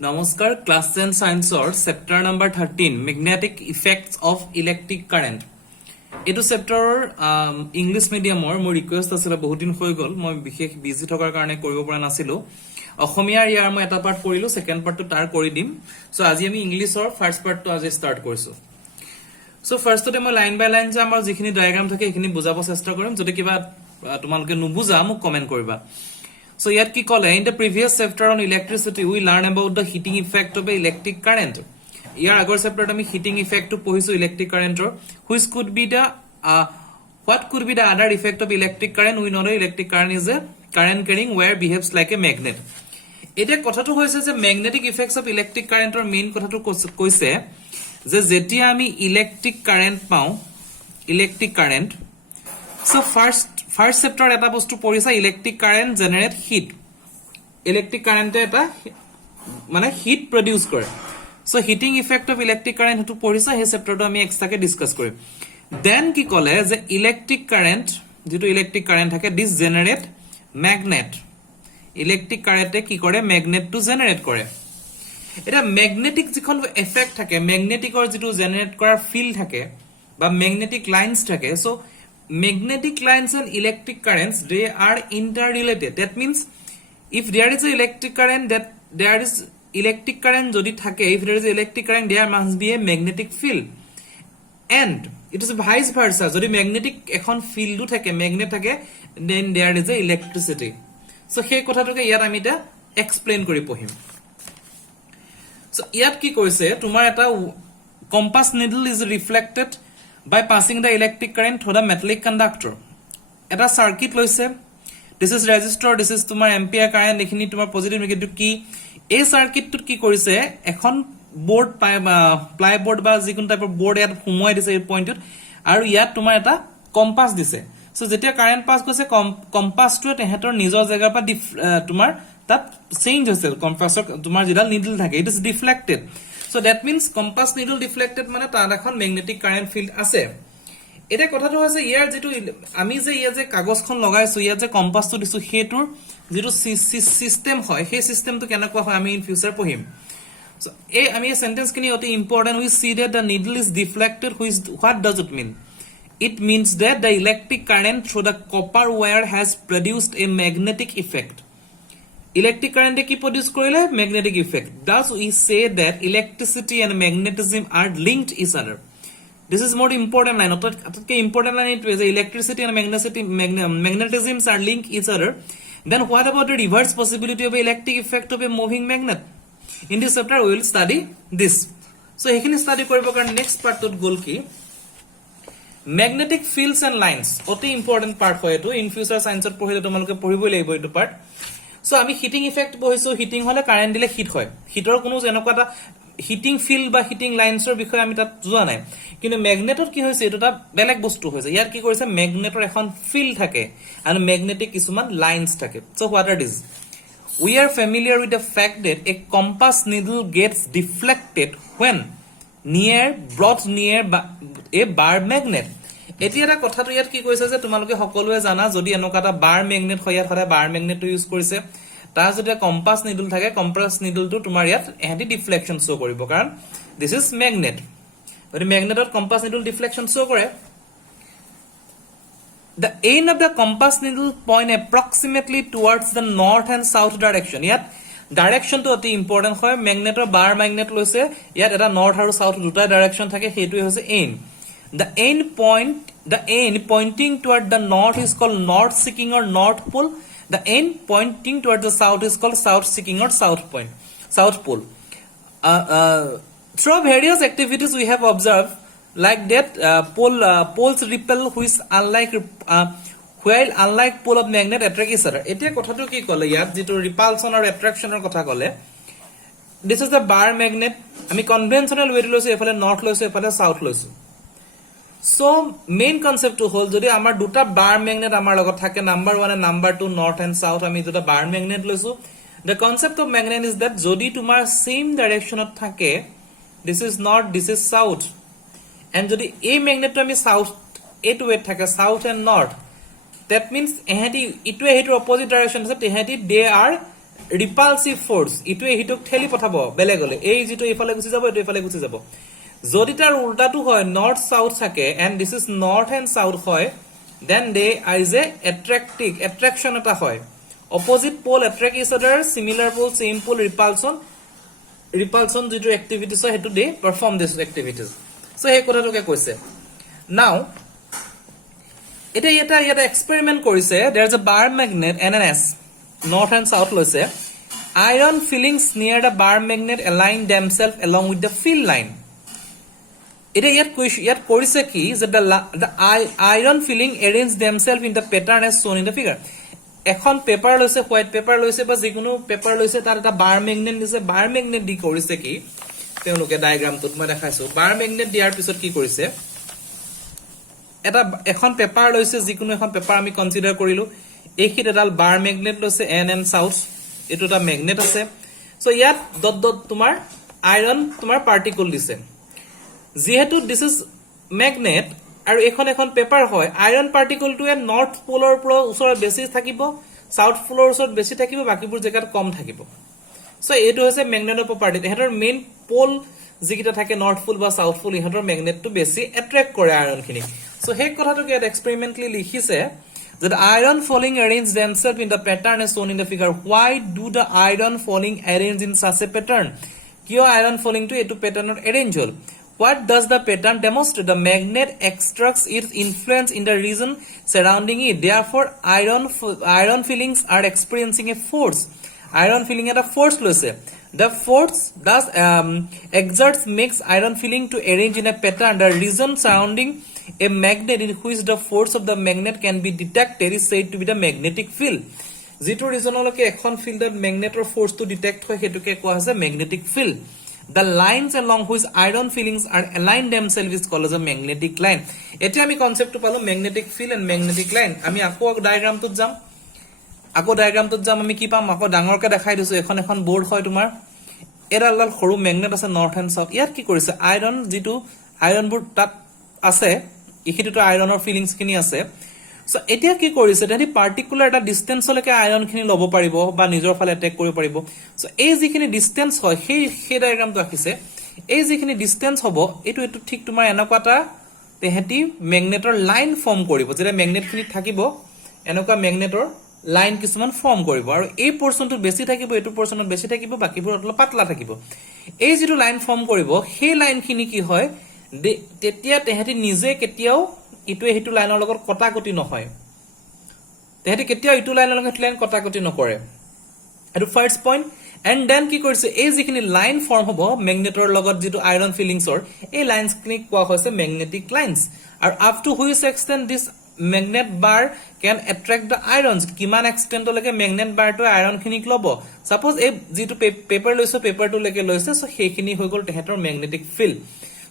Namaskar, class 10 science or chapter number 13 magnetic effects of electric current. Etu chapter English medium or more request asile bahut din hoi gol moi bishekh busy thokar karone koribo pora nasilo. Okhomia yar moi eta part korilu second part to tar kori dim. So aji ami English or first part to aji start korisu. So first to moi line by line je amar jikhini diagram thake ekhini bujabo chesta korim jodi kiba tomaloke nubuja muk comment koriba. So yet ki kole in the previous chapter on electricity we learn about the heating effect of electric current. Here agor chapter ami heating effect to pohisu electric current or which could be the what could be the other effect of electric current. We know the electric current is a current carrying wire behaves like a magnet. Eta kotha to hoise je magnetic effects of electric current or main kotha to koise je jetia ami electric current pau electric current. So first chapter eta bostu porisa electric current generate heat. Electric current eta mane heat produce kore. So heating effect of electric current to porisa he chapter to ami extra ke discuss korim. Then ki kole je electric current jitu electric current thake this generate magnet. Electric current ki kore magnet to generate kore. Eta magnetic jikhon effect thake magnetic or jitu generate kora field thake ba magnetic lines thake. So magnetic lines and electric currents, they are interrelated. That means if there is an electric current, that there is electric current jodi thake, if there is electric current, there must be a magnetic field. And it is vice versa. Jodi magnetic ekhon field du thake, magnet thake, then there is a electricity. So he kotha toke yat ami ta explain kori pohim. So yat ki koise tumar eta compass needle is reflected by passing the electric current through the metallic conductor. Eta circuit loise. This is resistor, this is tumar ampere current, ekhini tumar positive negative ki. A circuit to ki korise ekhon board plyboard ba jikun type of board yat humoi dise point it aru yat tumar eta compass dise. So jetia current pass koise compass to tehetor nijor jaga pa tumar tat change hoise compass tumar jidal needle thake, it is deflected. So that means compass needle deflected mane tar ekhon magnetic current field ase. Eta kotha to hoise iar jitu ami je ia je kagos khon lagaisu ia je compass to disu hetur jitu system hoy he system to kena kwa hoy ami in future pohim. So ami a sentence kini oti important. We see that the needle is deflected. What does it mean? It means that the electric current through the copper wire has produced a magnetic effect. Electric current ki produce korile magnetic effect. Thus we say that electricity and magnetism are linked each other. This is more important line. Atke important line it is electricity and magnetisms are linked each other. Then what about the reverse possibility of electric effect of a moving magnet? In this chapter we will study this. So ekhini study koribo karon next part tot gol ki magnetic fields and lines. Oti important part hoy to in future science ot pohile tomaloke pohiboi laibo etu part. So ami heating effect bohiso heating hole current dile heat hoy heator kono jenokwa ta heating field ba heating lines or bikhoy ami tat jua nai kintu magnetor ki hoise etu ta beleg bostu hoise yar ki korise magnetor ekhon field thake and magnetic kisuman lines thake. So what are these? We are familiar with the fact that a compass needle gets deflected when brought near a bar magnet. এতিয়া এটা কথা তো ইয়াত কি কৈছে যে তোমালোকে সকলোৱে জানা যদি এনেকা এটা বাৰ ম্যাগনেট হয় ইয়াত হলে বাৰ ম্যাগনেট ইউজ কৰিছে তাৰ যদি কম্পাস নিডল থাকে কম্পাস নিডল তো তোমাৰ ইয়াত এহেতি ডিফ্লেকশন শো কৰিব কাৰণ দিস ইজ ম্যাগনেট যদি ম্যাগনেটত কম্পাস নিডল ডিফ্লেকশন শো কৰে the end of the compass needle point approximately towards the north and south direction. Yat direction to অতি important হয় ম্যাগনেটৰ বাৰ ম্যাগনেট লৈছে ইয়াত এটা নৰ্থ আৰু সাউথ দুটা ডাইৰেকশন থাকে হেতুই হৈছে end. The end pointing toward the north is called north seeking or north pole. The end pointing toward the south is called south seeking or south pole. Through various activities we have observed like that poles repel which unlike pole of magnet attract each other. Etia kotha to ki kole yat jitu repulsion or attraction or kotha kole this is the bar magnet ami conventional way loise efale north loise efale south loise. So main concept to hold jodi amar duta bar magnet amar logot thake number 1 and number 2 north and south ami duta bar magnet loisu. The concept of magnet is that jodi tumar same direction ot thake this is north this is south and jodi a magnet ami south eight way thake south and north that means ehati itwe hetu opposite direction is ehati they are repulsive force ইটোৱে হিটক ঠেলি পঠাব বেলেগলে এই যেটো ইফালে গুচি যাব এটো ইফালে গুচি যাব যদি তাৰ উল্টাটো হয় নর্থ সাউথ থাকে and this is north and south হয় then they is a attraction eta hoy opposite pole attract each other similar pole same pole repulsion jitu activities so hetu they perform this activities so he kotha toke koise now eta experiment korise there is a bar magnet NNS north and south loise iron fillings near the bar magnet align themselves along with the field line it yet korise ki that the iron filling arrange themselves in the pattern as shown in the figure এখন paper লইছে white paper লইছে বা যিকোনো paper লইছে তার এটা বার magnet দিছে বার magnet দি কৰিছে কি তেওঁলোকে ডায়াগ্ৰামটোত মই দেখাইছো বাৰ ম্যাগনেট দিয়াৰ পিছত কি কৰিছে এটা এখন পেপাৰ লইছে যিকোনো এখন পেপাৰ আমি কনসিডাৰ কৰিলো এইখিত এডাল বার ম্যাগনেট লইছে এন এন সাউথ এটো এটা ম্যাগনেট আছে সো ইয়াত ডট ডট তোমাৰ আয়ৰন তোমাৰ পাৰ্টিকল দিছে যেহেতু দিস ইজ ম্যাগনেট আৰু এখন পেপাৰ হয় আয়ৰন পাৰ্টিকলটোৱে নৰ্থ পোলৰ পৰা ওচৰত বেছি থাকিব সাউথ পোলৰ ওচৰত বেছি থাকিব বাকিবোৰ জেগাত কম থাকিব সো এটো হৈছে ম্যাগনেটৰ প্ৰপাৰ্টি হেতৰ মেইন পোল যিকিটা থাকে নৰ্থ পোল বা সাউথ পোল ইহঁতৰ ম্যাগনেটটো বেছি এট্ৰাক্ট কৰে আয়ৰনখিনি সো সেই কথাটো কি এক্সপেৰিমেন্টলি লিখিছে that iron falling arrange themselves in the pattern as shown in the figure why do the iron falling arrange in such a pattern kiyo iron falling to etu pattern arrange hol what does the pattern demonstrate the magnet extracts its influence in the region surrounding it therefore iron fillings are experiencing a force iron filling at a force loise the force does exerts makes iron filling to arrange in a pattern the region surrounding a magnet in which the force of the magnet can be detected is said to be the magnetic field যেটো রিজনলৈকে এখন ফিল্ডত ম্যাগনেটৰ ফোৰ্সটো detect হয় হেতুকে কোৱা হৈছে magnetic field the lines along which iron fillings are aligned themselves is called as a magnetic line এতিয়া আমি কনসেপ্টটো পালো magnetic field and magnetic line আমি আকৌ ডায়াগ্ৰামটোত যাম আমি কি পাম আকৌ ডাঙৰকে দেখাই দিছো এখন বোৰ্ড হয় তোমাৰ এডাল সৰু ম্যাগনেট আছে নৰ্থ এণ্ড সাউথ ইয়াত কি কৰিছে আয়ৰন যেটো আয়ৰন বোৰ তাত আছে ইখিটো আয়ৰনৰ ফিলিংস খিনি আছে সো এতিয়া কি কৰিছে তেতি পাৰ্টিকুলাৰ এটা ডিসটেন্সলৈকে আয়ৰন খিনি লব পাৰিব বা নিজৰ ফালে অ্যাটাক কৰিব পাৰিব সো এই যিখিনি ডিসটেন্স হয় সেই ডায়াগ্ৰামটো আকিছে এই যিখিনি ডিসটেন্স হ'ব এটো ঠিক তোমাৰ এনেকুৱাটা তেহেতি ম্যাগনেটৰ লাইন ফৰ্ম কৰিব যেটা ম্যাগনেট খিনি থাকিব এনেকুৱা ম্যাগনেটৰ লাইন কিছুমান ফৰ্ম কৰিব আৰু এই পোৰচনটো বেছি থাকিব এটো পোৰচনত বেছি থাকিব বাকিবোৰ অলপ পাতলা থাকিব এই যেটো লাইন ফৰ্ম কৰিব সেই লাইন খিনি কি হয় তেতিয়া তেহেতি নিজে কেতিয়াও ইটোৱে হেতু লাইনৰ লগত কটাকটি নহয় তেহেতি কেতিয়াও ইটো লাইনৰ লগত লাইন কটাকটি নকৰে এটো ফাৰ্স্ট পইণ্ট এন্ড দেন কি কৰিছে এই যিখিনি লাইন ফৰ্ম হ'ব ম্যাগনেটৰ লগত যেটো আয়ৰন ফিলিংছৰ এই লাইনছ খিনি কোৱা হৈছে ম্যাগনেটিক লাইনছ আৰু up to which extent this magnet bar can attract the irons kiman extent leke magnet bar to iron khinik lobo suppose e jitu paper loise paper to leke loise so hekhini hoi gol tehetor magnetic field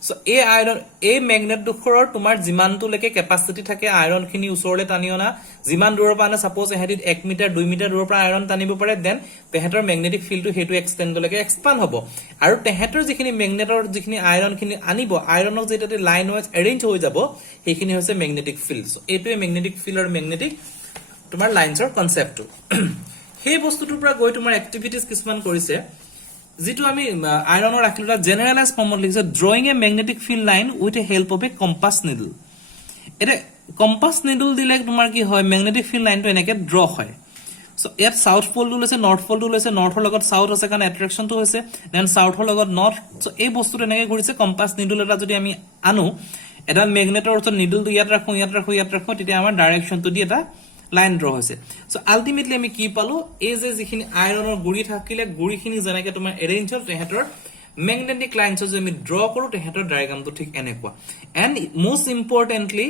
so a iron a magnet dukhor tumar jiman to leke capacity thake iron khini usorle taniona jiman duror pa na suppose ehadit 1 meter 2 meter duror pa iron tanibo pare then tehetor magnetic field to hetu extend leke expand hobo aru tehetor jikhini magnetor jikhini iron khini anibo iron ok jetate line wise arrange hoi jabo hekhini hoise magnetic field so etu magnetic field or magnetic tumar lines or concept to he bostu tu pura goi tumar activities kisman korise যেটো আমি আয়ৰনৰ ৰাখিলা জেনাৰেলাইজ ফৰ্মত লিখিছে drawing A magnetic field line with a help of A compass needle এটা compass needle দিলে তোমাৰ কি হয় magnetic field লাইনটো এনেকে ড্ৰ হয় সো ইয়াত সাউথ পোলটো লৈছে নৰ্থ পোলটো লৈছে নৰ্থৰ লগত সাউথ আছে কাৰণ এট্ৰাকচনটো হৈছে দেন সাউথৰ লগত নৰ্থ সো এই বস্তুটো এনেকে কৰিছে কম্পাস নিডল এটা যদি আমি আনো এটা ম্যাগনেটৰ ওচৰত নিডলটো ইয়াত ৰাখো তেতিয়া আমাৰ ডাইৰেকচনটো দি এটা লাইন ড্ৰ হৈছে সো আলটিমেটলি আমি কি পালো এই যে যিখিনি আয়ৰনৰ গুৰি থাকিলে গুৰিখিনি জনাকে তোমাৰ এৰেঞ্জ হল তেহেতৰ ম্যাগনেটিক লাইনছ যে আমি ড্ৰ কৰো তেহেতৰ ডায়াগ্ৰামটো ঠিক এনেকুৱা এন্ড মোস্ট ইম্পৰ্টেন্টলি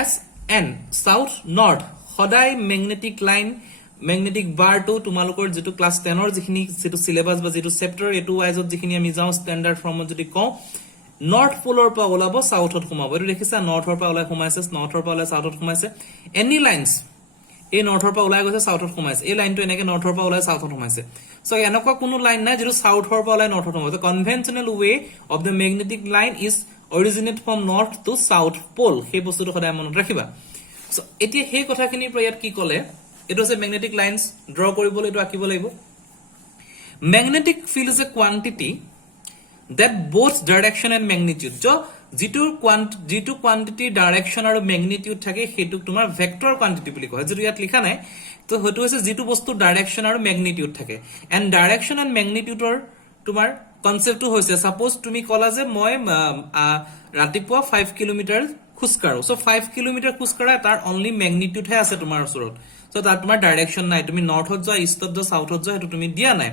এস এন সাউথ নৰ্থ সদায় ম্যাগনেটিক লাইন ম্যাগনেটিক বাৰ টু তোমালোকৰ যেটো ক্লাস 10 ৰ যিখিনি যেটো সিলেবাস বা যেটো চেপ্টাৰ এটো ওয়াইজত যিখিনি আমি যাও স্ট্যান্ডাৰ্ড ফৰ্মত যদি কও নৰ্থ পোলৰ পৰা ওলাব সাউথত সোমাব এটো দেখিছা নৰ্থৰ পৰা ওলাই সোমাইছে নৰ্থৰ পৰা ওলাই সাউথত সোমাইছে এনি লাইনছ এই নৰ্থৰ পৰা ওলাই গৈছে সাউথত সোমাইছে এই লাইনটো এনেকে নৰ্থৰ পৰা ওলাই সাউথত সোমাইছে সো এনেকুৱা কোনো লাইন নাই যেটো সাউথৰ পৰা ওলাই নৰ্থত সোমাইছে conventional way of the magnetic line is originate from north to south pole সেই বস্তুটো সদায় মনত ৰাখিবা সো এতিয়া সেই কথাখিনিৰ পৰা ইয়াত কি ক'লে এটো আছে ম্যাগনেটিক লাইন্স ড্ৰ কৰিবলৈ এটো আঁকিব লাগিব magnetic field is a quantity that both direction and magnitude jo jitu quantity direction aru magnitude thake hetu tomar vector quantity boli koy jitu yat likha nai to hetu hoise jitu bostu direction aru magnitude thake and direction and magnitude or tomar concept to hoise suppose tumi kola je moi ratipua 5 km khuskaro so 5 km khuskara tar only magnitude he ase tomar usorot so that tomar direction nai tumi north hot ja east hot ja south hot ja hetu tumi dia nai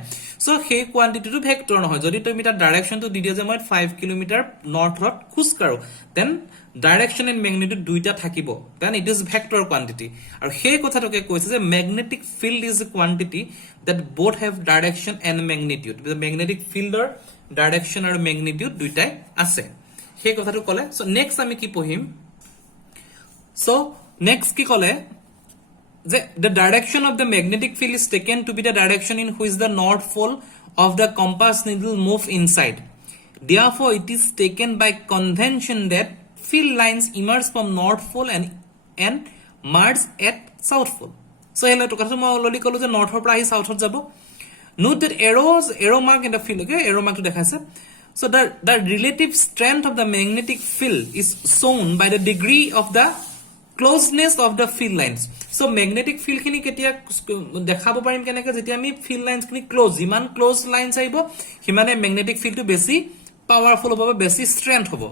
so he quantity to vector no hoy jodi tumi tar direction to di dia je moi 5 km north hot khuskaro then direction and magnitude duita thakibo then it is vector quantity aru he kotha toke koise je magnetic field is a quantity that both have direction and magnitude the magnetic field or direction or magnitude duitai ase he kotha to kole so next ami ki pohim so next ki kole the direction of the magnetic field is taken to be the direction in which the north pole of the compass needle move inside. Therefore, it is taken by convention that field lines emerge from north pole and merge at south pole. So, here to kaso ma already kolo je north pole ahi south pole jabo. Note that arrow mark in the field. Okay, arrow mark to dekhaise. So, the relative strength of the magnetic field is shown by the degree of the closeness of the field lines. So magnetic field khini ketia dekhabo parim keneka jetia ami field lines khini close iman close lines aibo himane magnetic field to besi powerful hobo besi strength hobo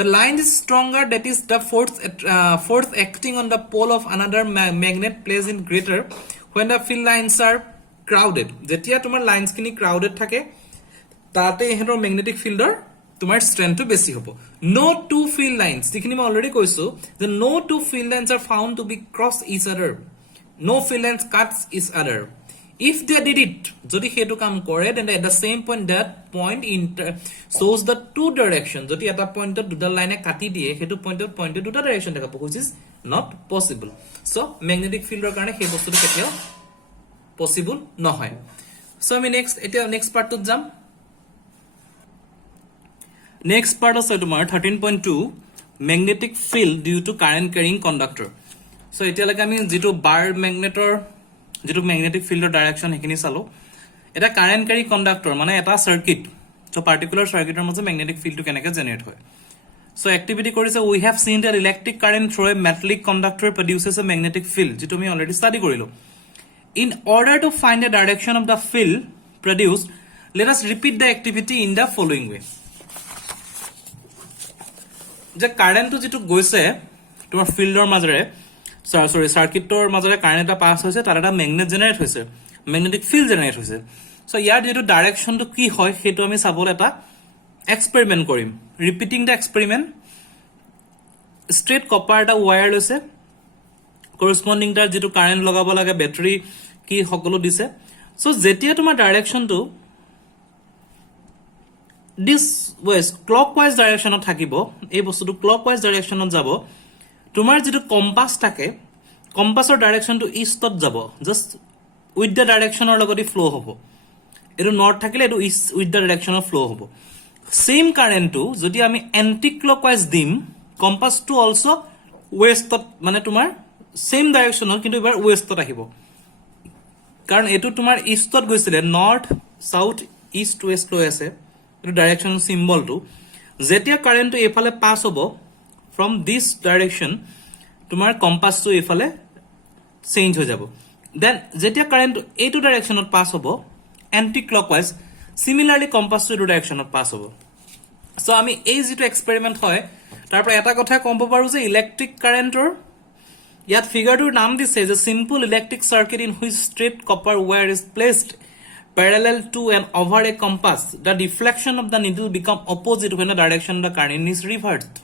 the line is stronger that is the force acting on the pole of another magnet plays in greater when the field lines are crowded jetia tomar lines khini crowded thake tate ehor magnetic fielder তোমার strength to বেশি হবো no two field lines দেখিনি মই already কইছো যে no two field lines are found to be cross each other no field lines cuts each other if they did it যদি হেতু কাম কৰে then at the same point that point shows the two direction যদি এটা পয়েন্টত দুটা লাইনে কাটি দিয়ে হেতু পয়েন্টত দুটা ডাইরেকশন দেখাব which is not possible so magnetic field ৰ কাৰণে সেই বস্তুটো কেতিয়াও পসিবল নহয় so আমি next part ত যাম Next part of tomorrow 13.2 magnetic field due to current carrying conductor. So etia like ami jitu bar magnetor jitu magnetic field direction hekini salo. Eta current carrying conductor mane eta circuit. So particular circuit er moje magnetic field to keneke generate hoy. So activity korise we have seen that electric current through a metallic conductor produces a magnetic field. Jitu mi already study korilo. In order to find the direction of the field produced, let us repeat the activity in the following way. যে current যেটো গৈছে তোমাৰ ফিল্ডৰ মাজৰে সাৰ্কিটৰ মাজৰে current এটা pass হৈছে তাৰ এটা ম্যাগনেট জেনাৰেট হৈছে ম্যাগনেটিক ফিল্ড জেনাৰেট হৈছে সো ইয়াৰ যেটো ডাইৰেকশনটো কি হয় হেতু আমি চাবলৈ এটা এক্সপেৰিমেন্ট কৰিম ৰিপিটিং দা এক্সপেৰিমেন্ট স্ট্ৰেট কপাৰ এটা ওয়্যাৰ লৈছে কৰেসপন্ডিং তাৰ যেটো কাৰেন্ট লগাব লাগে ব্যাটাৰী কি সকলো দিছে সো যেতিয়া তোমাৰ ডাইৰেকশনটো this was clockwise direction of thakibo ei bostu to clockwise direction of jabo tomar jitu compass thake compassor direction to east ot jabo just with the direction or logoti flow hobo etu north thakile etu east with the direction of flow hobo same current to jodi ami anti clockwise dim compass to also west ot mane tomar same direction kintu ebar west ot ahibo karon etu tomar east ot goisile north south east west lo ase direction symbol to jetia current to efale pass hobo from this direction tomar compass to efale change ho jabo then jetia current to a2 direction ot pass hobo anti clockwise similarly compass to direction ot pass hobo so ami ei jitu experiment hoy tar por eta kotha kombo paru je electric current or yat figure to naam dise je simple electric circuit in which straight copper wire is placed parallel to and over a compass the deflection of the needle become opposite when the direction of the current is reversed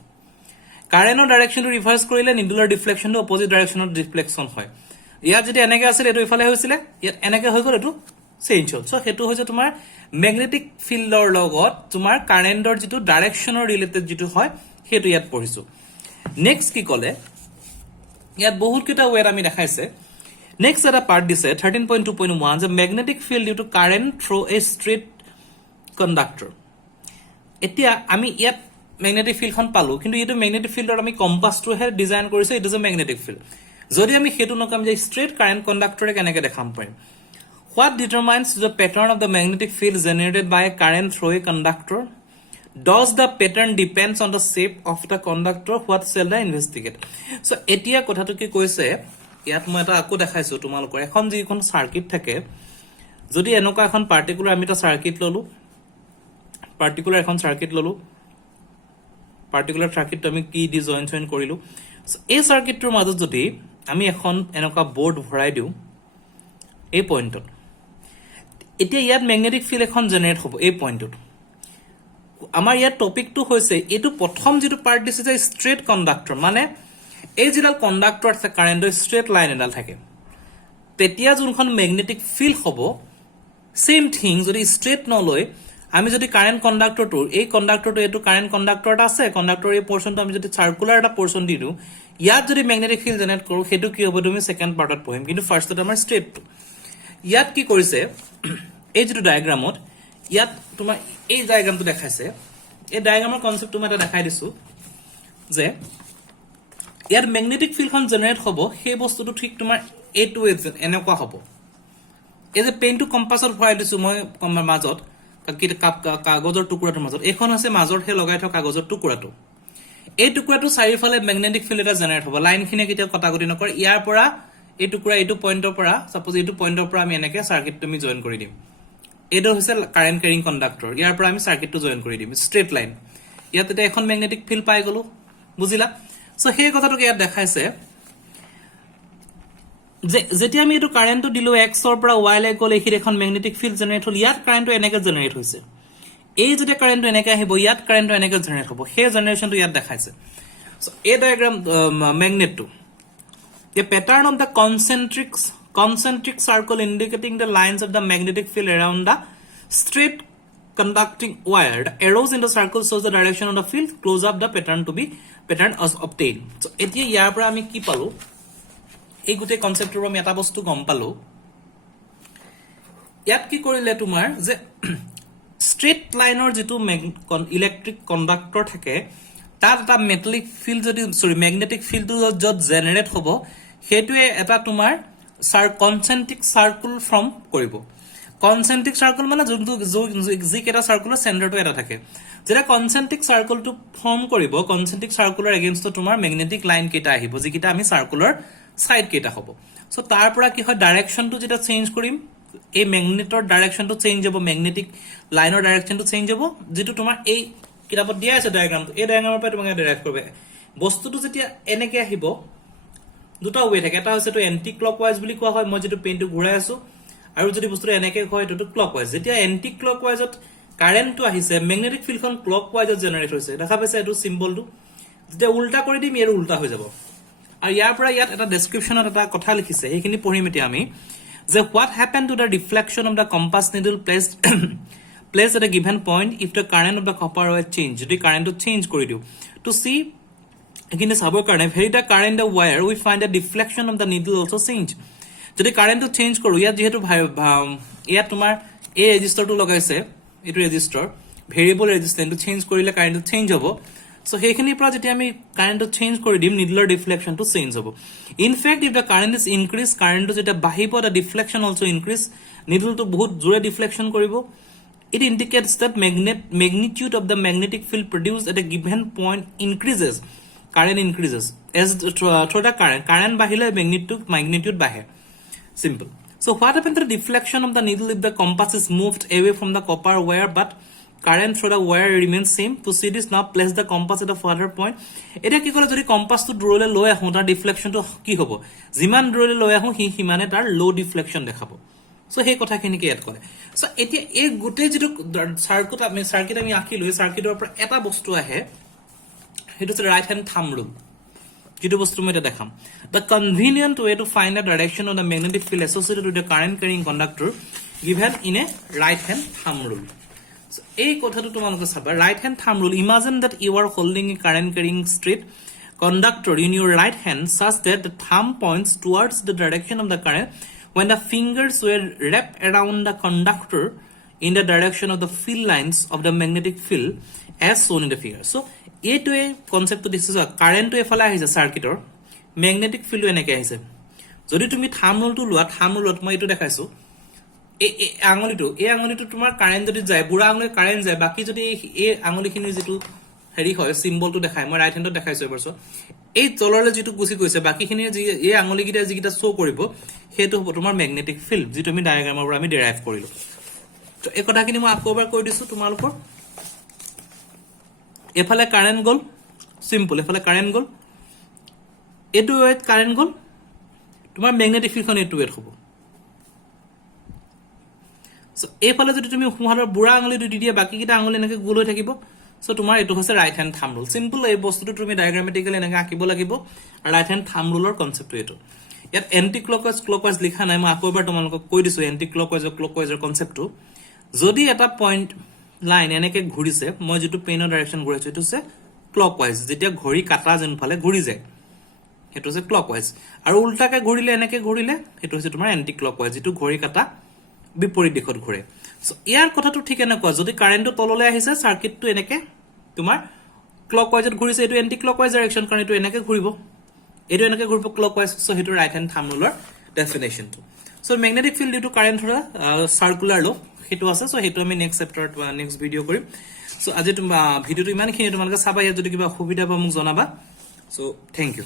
current or direction to reverse korile needle deflection to opposite direction of deflection hoy ya jeti eneke asile etu ifale hoisile yat eneke hoy gol etu change hol so hetu hoje tomar magnetic field or logot tomar current or jitu direction or related jitu hoy hetu yat porisu next ki kole yat bahut kita way ami dekhaise next at a part this 13.2.1 the magnetic field due to current through a straight conductor etia ami yat magnetic field khon palu kintu etu magnetic field or ami compass to he design korise it is a magnetic field যদি আমি হেতু নকম যে straight current কন্ডাক্টৰে কেনেকৈ দেখাম পাৰিম what determines the pattern of the magnetic field generated by a current through a conductor does the pattern depends on the shape of the conductor what shall the investigate so etia কথাটো কি কৈছে ইয়াত মই এটা আকো দেখাইছো তোমালোকৰ এখন যিখন সাৰ্কিট থাকে যদি এনেকুৱা এখন পাৰ্টিকুলাৰ আমি এটা সাৰ্কিট ললো পাৰ্টিকুলাৰ এখন সাৰ্কিট ললো পাৰ্টিকুলাৰ সাৰ্কিট আমি কি দি জয়েন কৰিলো এই সাৰ্কিটৰ মাজত যদি আমি এখন এনেকুৱা বোৰ্ড ভৰাই দিও এই পইণ্টত এতিয়া ইয়াত ম্যাগনেটিক ফিল্ড এখন জেনাৰেট হ'ব এই পইণ্টত আমাৰ ইয়াত টপিকটো হৈছে এটো প্ৰথম যেটো পাৰ্ট দিছে যে স্ট্ৰেট কন্ডাক্টৰ মানে এই যেডাল কন্ডাক্টৰ আছে কাৰেন্টৰ স্ট্ৰেট লাইন এডাল থাকে তেতিয়া যোনখন ম্যাগনেটিক ফিল্ড হ'ব সেম থিং যদি স্ট্রেট নলয় আমি যদি কারেন্ট কন্ডাক্টরটো এই কন্ডাক্টরটো এটো কারেন্ট কন্ডাক্টরটা আছে কন্ডাক্টৰ এই পোৰশনটো আমি যদি সাৰ্কুলাৰ এটা পোৰশন দি দিও ইয়াত যদি ম্যাগনেটিক ফিল্ড জেনাৰেট কৰো হেতু কি হ'ব তুমি সেকেন্ড পাৰ্টত পঢ়িম কিন্তু ফাৰ্স্টত আমাৰ স্ট্ৰেটটো ইয়াত কি কৰিছে এই যেটো ডায়াগ্ৰামত ইয়াত তোমাৰ এই ডায়াগ্ৰামটো দেখাইছে এই ডায়াগ্ৰামৰ কনসেপ্টটো মই এটা দেখাই দিছো যে ইয়াত ম্যাগনেটিক ফিল্ডখন জেনাৰেট হ'ব সেই বস্তুটো ঠিক তোমাৰ এইটো এনেকুৱা হ'ব এই যে পেইনটো কম্পাসত ভৰাই দিছো মই মাজত কাগজৰ টুকুৰাটোৰ মাজত এখন আছে মাজত হে লগাই থকা কাগজৰ টুকুৰাটো এই টুকুৰাটো চাৰিফালে ম্যাগনেটিক ফিল্ড এটা জেনাৰেট হ'ব লাইনখিনি কেতিয়া কটাকটি নকৰে ইয়াৰ পৰা এই টুকুৰা এইটো পইণ্টৰ পৰা সাপোজ এইটো পইণ্টৰ পৰা আমি এনেকে সাৰ্কিট তুমি জয়েন কৰি দিম এইটো হৈছে কাৰেন্ট ক্যাৰিং কন্ডাক্টৰ ইয়াৰ পৰা আমি সাৰ্কিটটো জয়েন কৰি দিম স্ট্ৰেট লাইন ইয়াত এটা এখন ম্যাগনেটিক ফিল্ড পাই গলো বুজিলা সো সেই কথাটো ইয়াত দেখাইছে যে যেতিয়া আমি এটো কারেন্টটো দিলো x ৰ পৰা y লৈ গলে এই এখন ম্যাগনেটিক ফিল্ড জেনাৰেট হল ইয়াত কাৰেন্টটো এনেকে জেনাৰেট হৈছে এই যদি কাৰেন্টটো এনেকে আহিব ইয়াত কাৰেন্টটো এনেকে জেনাৰেট হ'ব সেই জেনাৰেশনটো ইয়াত দেখাইছে সো এই diagram ম্যাগনেটটো the pattern of the concentric circle indicating the lines of the magnetic field around the straight conducting wire the arrows in the circle shows the direction of the field close up the pattern as obtained so এতিয়া ইয়াৰ পৰা আমি কি পালো এই গুটে কনসেপ্টৰ আমি এটা বস্তু গম পালো ইয়াত কি কৰিলে তোমাৰ যে স্ট্ৰেট লাইনৰ যেটো ইলেক্ট্ৰিক কন্ডাক্টৰ থাকে তাত এটা মেটালিক ফিল্ড যদি ম্যাগনেটিক ফিল্ডটো যত জেনাৰেট হ'ব হেতুৱে এটা তোমাৰ কনসেন্ট্ৰিক সাৰ্কেল ফৰ্ম কৰিব কনসেন্ট্ৰিক সাৰ্কেল মানে যোনটো যি কেটা সাৰ্কেলৰ সেন্টাৰটো এটা থাকে যেটা কনসেন্ট্ৰিক সাৰ্কেলটো ফৰ্ম কৰিব কনসেন্ট্ৰিক সাৰ্কেলৰ এগেইনষ্ট তোমাৰ ম্যাগনেটিক লাইন কেটা আহিব যি কিটা আমি সাৰ্কেলৰ সাইড কেটা হ'ব সো তাৰ পৰা কি হয় ডাইৰেকশনটো যেটা চেঞ্জ কৰিম এই ম্যাগনেটৰ ডাইৰেকশনটো চেঞ্জ হ'ব ম্যাগনেটিক লাইনৰ ডাইৰেকশনটো চেঞ্জ হ'ব যেটো তোমাৰ এই কিতাপত দিয়া আছে ডায়াগ্ৰামটো এই ডায়াগ্ৰামৰ পৰা তোমাক ডাইৰেক্ট কৰবে বস্তুটো যেতিয়া এনেকে আহিব দুটা ওয়ে থাকে এটা হৈছে তো এন্টি ক্লকৱাইজ বুলি কোৱা হয় মই যেটো পেইনটো ঘূৰাই আছো আৰু যদি বস্তুটো এনেকে হয় এটো ক্লকৱাইজ যেতিয়া এন্টি ক্লকৱাইজত কাৰেন্টটো আহিছে ম্যাগনেটিক ফিল্ডখন ক্লকৱাইজত জেনাৰেট হৈছে দেখা পাইছে এটো সিম্বলটো যেতিয়া উল্টা কৰি দিম এৰ উল্টা হৈ যাব আৰু ইয়াৰ পৰা ইয়াত এটা ডেসক্ৰিপচনত এটা কথা লিখিছে এইখিনি পঢ়িম এতিয়া আমি যে what happened to the deflection of the compass needle placed at a given point if the current of the copper wire change যদি কারেন্টটো চেঞ্জ কৰি দিও to see এখানে সাবৰ কাৰণে vary the current of wire we find the deflection of the needle also change যদি কারেন্টটো change কৰো ইয়াত যেহেতু ইয়াত তোমাৰ এই ৰেজিস্টাৰটো লগাইছে এটো ৰেজিস্টাৰ ভেৰিয়েবল ৰেজিস্ট্যান্সটো চেঞ্জ কৰিলে কাৰেন্টটো চেঞ্জ হ'ব সো হেখিনিৰ পৰা যেতিয়া আমি কাৰেন্টটো চেঞ্জ কৰি দিম নিডলৰ ডিফ্লেকশনটো চেঞ্জ হ'ব in fact if the current is increase কারেন্টটো যেতিয়া বাঢ়িব the deflection also increase নিডলটো বহুত জোৰে ডিফ্লেকশন কৰিব it indicates that magnitude of the magnetic field produced at a given point increases current increases as through the current bahile magnitude bahe simple so what happens to the deflection of the needle if the compass is moved away from the copper wire but current through the wire remains same to see this now place the compass at a further point eta ki kole jodi compass to durole loi ahu tar deflection to ki hobo jiman durole loi ahu himane tar low deflection dekhabo so hey কথা খিনি কি add কৰে so এতিয়া এই গুটে যেটো circuit আমি আঁকিলো এই সাৰ্কিটৰ পৰা এটা বস্তু আহে হেতু হৈছে রাইট হ্যান্ড থাম্ব রুল যেটো বস্তু মই দেখাম the convenient way to find the direction of the magnetic field associated with the current carrying conductor given in a right hand thumb rule so এই কথাটো তোমালোকে চাবা right hand thumb rule imagine that you are holding a current carrying straight conductor in your right hand such that the thumb points towards the direction of the current when the fingers were wrapped around the conductor in the direction of the field lines of the magnetic field as shown in the figure so এইটোৱে কনসেপ্টটো দিছে কাৰেন্টটো এফালে আহিছে সাৰ্কিটৰ magnetic field এনেকে আহিছে যদি তুমি thumb ৰুলটো লোৱা thumb ৰুলত মই এটো দেখাইছো এই আঙুলিটো তোমাৰ কাৰেন্ট যদি যায় বুঢ়া আঙুলি কাৰেন্ট যায় বাকি যদি এই আঙুলিখিনিৰ যেটো হেৰি হয় সিম্বলটো দেখায় মই ৰাইট হেণ্ডত দেখাইছো এবাৰ সো এই তলৰলে যেটো গুছি গৈছে বাকিখিনিৰ যি এই আঙুলিকিটা যিকিটা শো কৰিব হেতু হ'ব তোমাৰ ম্যাগনেটিক ফিল্ড যি তুমি ডায়াগ্ৰামৰ পৰা আমি ডেৰাইভ কৰিলো তো এই কথাখিনি মই আকৌ এবাৰ কৈ দিছো তোমালোকৰ এফালে কাৰেন্ট গল সিম্পল এফালে কাৰেন্ট গল এটো ওয়েট কারেন্ট গল তোমার ম্যাগনেটিক ফিল্ডখন এটো ওয়েট হ'ব সো এফালে যদি তুমি হুহাৰৰ বুঢ়া আঙুলি দি দিয়া বাকি কিটা আঙুলি এনেকে গোল হৈ থাকিব সো তোমাৰ এটো হৈছে right hand thumb rule simple এই বস্তুটো তুমি ডায়াগ্ৰামেটিক্যালি এনেকে আঁকিব লাগিব ৰাইট হ্যান্ড থাম্ব ৰুলৰ কনসেপ্টটো এটো ইয়াত এন্টি ক্লকৱাইজ লিখা নাই মই আকৌ এবাৰ তোমালোকক কৈ দিছো এন্টি ক্লকৱাইজৰ কনসেপ্টটো যদি এটা পয়েন্ট লাইন এনেকে ঘুৰিছে মই যেটো পেনৰ ডাইৰেকশন ঘুৰাইছো এটো হৈছে ক্লকৱাইজ যেতিয়া ঘড়ী কাটা জনফালে ঘুৰি যায় হেতু হৈছে ক্লকৱাইজ আৰু উল্টাকে ঘুৰিলে এনেকে ঘুৰিলে হেতু হৈছে তোমাৰ এন্টি ক্লকৱাইজ যেটো ঘড়ী কাটা বিপৰীত দিশত ঘুৰে সো ইয়াৰ কথাটো ঠিক এনেকুৱা যদি কাৰেন্টটো তললৈ আহিছে সাৰ্কিটটো এনেকে তোমাৰ ক্লকৱাইজত ঘুৰিছে এটো এন্টি ক্লকৱাইজ ডাইৰেকশন কাৰণ এটো এনেকে ঘুৰিব এটো এনেকে ঘুৰিব ক্লকৱাইজ সো হেতু ৰাইট হ্যান্ড থাম্ব ৰুলৰ ডেফিনেশনটো so magnetic field due to current হৰা সাৰ্কুলাৰ লো হেতু আছে সো হেতু আমি নেক্সট চেপ্টাৰত নেক্সট ভিডিও কৰিম সো আজি ভিডিওটো ইমানখিনি তোমালোকে চাবা ইয়াত যদি কিবা অসুবিধা বা মোক জনাবা সো থ্যাংক ইউ